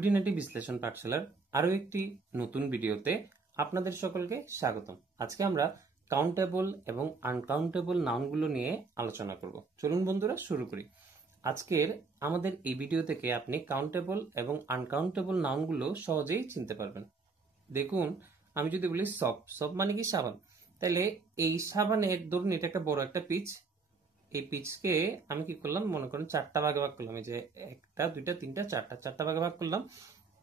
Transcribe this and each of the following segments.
খুঁটিনাটি বিশ্লেষণ পাঠশালার আরো একটি নতুন ভিডিওতে আপনাদের সকলকে স্বাগতম। আজকে আমরা কাউন্টেবল এবং আনকাউন্টেবল নাউনগুলো নিয়ে আলোচনা করব। চলুন বন্ধুরা শুরু করি। আজকের আমাদের এই ভিডিও থেকে আপনি কাউন্টেবল এবং আনকাউন্টেবল নাউনগুলো সহজেই চিনতে পারবেন। দেখুন, আমি যদি বলি সপ, সপ মানে কি সাবান, তাহলে এই সাবানের ধরুন এটা একটা বড় একটা পিচ, এই পিচকে আমি কি করলাম, মনে করেন চারটা ভাগে ভাগ করলাম। এই যে একটা দুইটা তিনটা চারটা ভাগে ভাগ করলাম।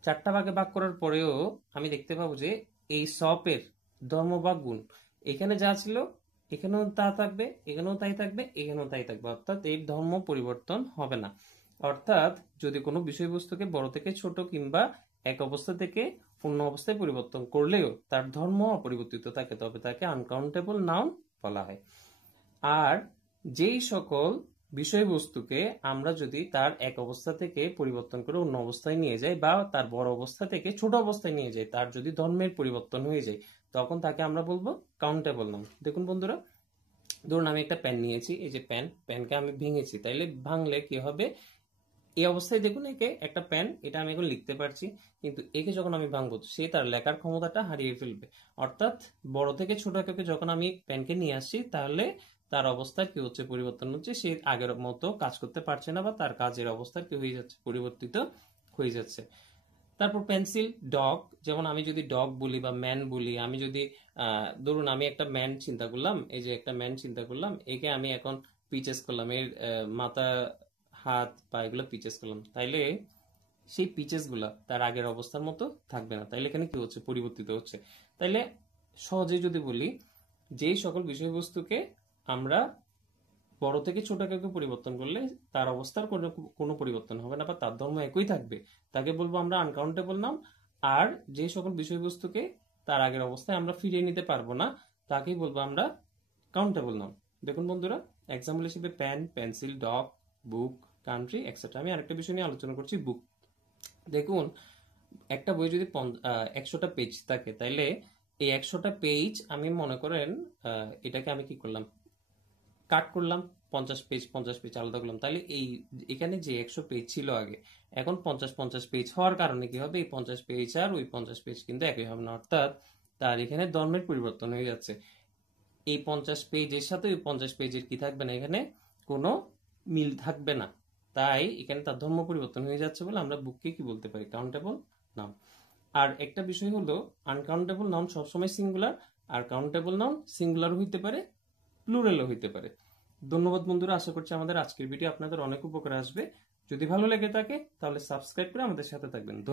চারটা ভাগে ভাগ করার পরেও আমি দেখতে পাবো যে এই সপের ধর্ম বা গুণ এখানে যা ছিল এখানেও তা থাকবে, এখানেও তাই থাকবে, এখানেও তাই থাকবে, অর্থাৎ এই ধর্ম পরিবর্তন হবে না। অর্থাৎ যদি কোনো বিষয়বস্তুকে বড় থেকে ছোট কিংবা এক অবস্থা থেকে অন্য অবস্থায় পরিবর্তন করলেও তার ধর্ম অপরিবর্তিত থাকে, তবে তাকে আনকাউন্টেবল নাউন বলা হয়। আর যেই সকল বিষয়বস্তুকে আমরা যদি তার এক অবস্থা থেকে পরিবর্তন করে অন্য অবস্থায় নিয়ে যাই বা তার বড় অবস্থা থেকে ছোট অবস্থায় নিয়ে যাই, তার যদি ধর্মের পরিবর্তন হয়ে যায়, তখন তাকে আমরা বলবো কাউন্টেবল নাউন। দেখুন বন্ধুরা, ধরুন আমি একটা পেন নিয়েছি, এই যে পেনকে আমি ভেঙেছি, তাইলে ভাঙলে কি হবে, এই অবস্থায় দেখুন একে একটা পেন, এটা আমি এখন লিখতে পারছি, কিন্তু একে যখন আমি ভাঙবো সে তার লেখার ক্ষমতাটা হারিয়ে ফেলবে। অর্থাৎ বড় থেকে ছোট এককে যখন আমি পেনকে নিয়ে আসছি, তাহলে তার অবস্থা কি হচ্ছে, পরিবর্তন হচ্ছে, সে আগের মতো কাজ করতে পারছে না বা তার কাজের অবস্থা কি হয়ে যাচ্ছে, পরিবর্তিত হয়ে যাচ্ছে। তারপর পেন্সিল, ডগ, যেমন আমি যদি ডগ বলি বা ম্যান বলি, আমি যদি ধরুন আমি একটা ম্যান চিন্তা করলাম, এই যে একটা ম্যান চিন্তা করলাম, একে আমি এখন পিচেস করলাম, এর মাথা হাত পা এগুলো পিচেস করলাম, তাইলে সেই পিচেস গুলা তার আগের অবস্থার মতো থাকবে না, তাইলে এখানে কি হচ্ছে, পরিবর্তিত হচ্ছে। তাইলে সহজে যদি বলি, যেই সকল বিষয়বস্তুকে আমরা বড় থেকে ছোট এককে পরিবর্তন করলে তার অবস্থার কোনো পরিবর্তন হবে না বা তার ধর্ম একই থাকবে, তাকে বলবো আমরা আনকাউন্টেবল নাউন। আর যে সকল বিষয়বস্তুকে তার আগের অবস্থায় আমরা ফিরিয়ে নিতে পারবো না, তাকেই বলবো আমরা কাউন্টেবল নাউন। দেখুন বন্ধুরা, এক্সাম্পল হিসেবে পেন, পেন্সিল, ডগ, বুক, কান্ট্রি এক্সেট্রা। আমি আরেকটা বিষয় নিয়ে আলোচনা করছি, বুক। দেখুন, একটা বই যদি 100টা পেজ থাকে, তাইলে এই 100টা পেজ আমি মনে করেন এটাকে আমি কি করলাম, কাট করলাম, 50 পেজ 50 পেজ আলাদা করলাম, তাহলে এখানে যে 100 পেজ ছিল আগে, এখন 50-50 পেজ হওয়ার কারণে কি হবে, এই 50 পেজ আর ওই 50 পেজ কিন্তু একই হবে না, অর্থাৎ তার এখানে ধর্মের পরিবর্তন হয়ে যাচ্ছে। এই 50 পেজের সাথে ওই 50 পেজের কি থাকবে না, এখানে কোনো মিল থাকবে না, তাই এখানে তার ধর্ম পরিবর্তন হয়ে যাচ্ছে বলে আমরা বুককে কি বলতে পারি, কাউন্টেবল নাউন। আর একটা বিষয় হলো, আনকাউন্টেবল নাউন সবসময় সিঙ্গুলার, আর কাউন্টেবল নাউন সিঙ্গুলার হইতে পারে, প্লুরালও হইতে পারে। ধন্যবাদ বন্ধুরা, আশা করছি আমাদের আজকের ভিডিও আপনাদের অনেক উপকারে আসবে। যদি ভালো লেগে থাকে তাহলে সাবস্ক্রাইব করে আমাদের সাথে থাকবেন।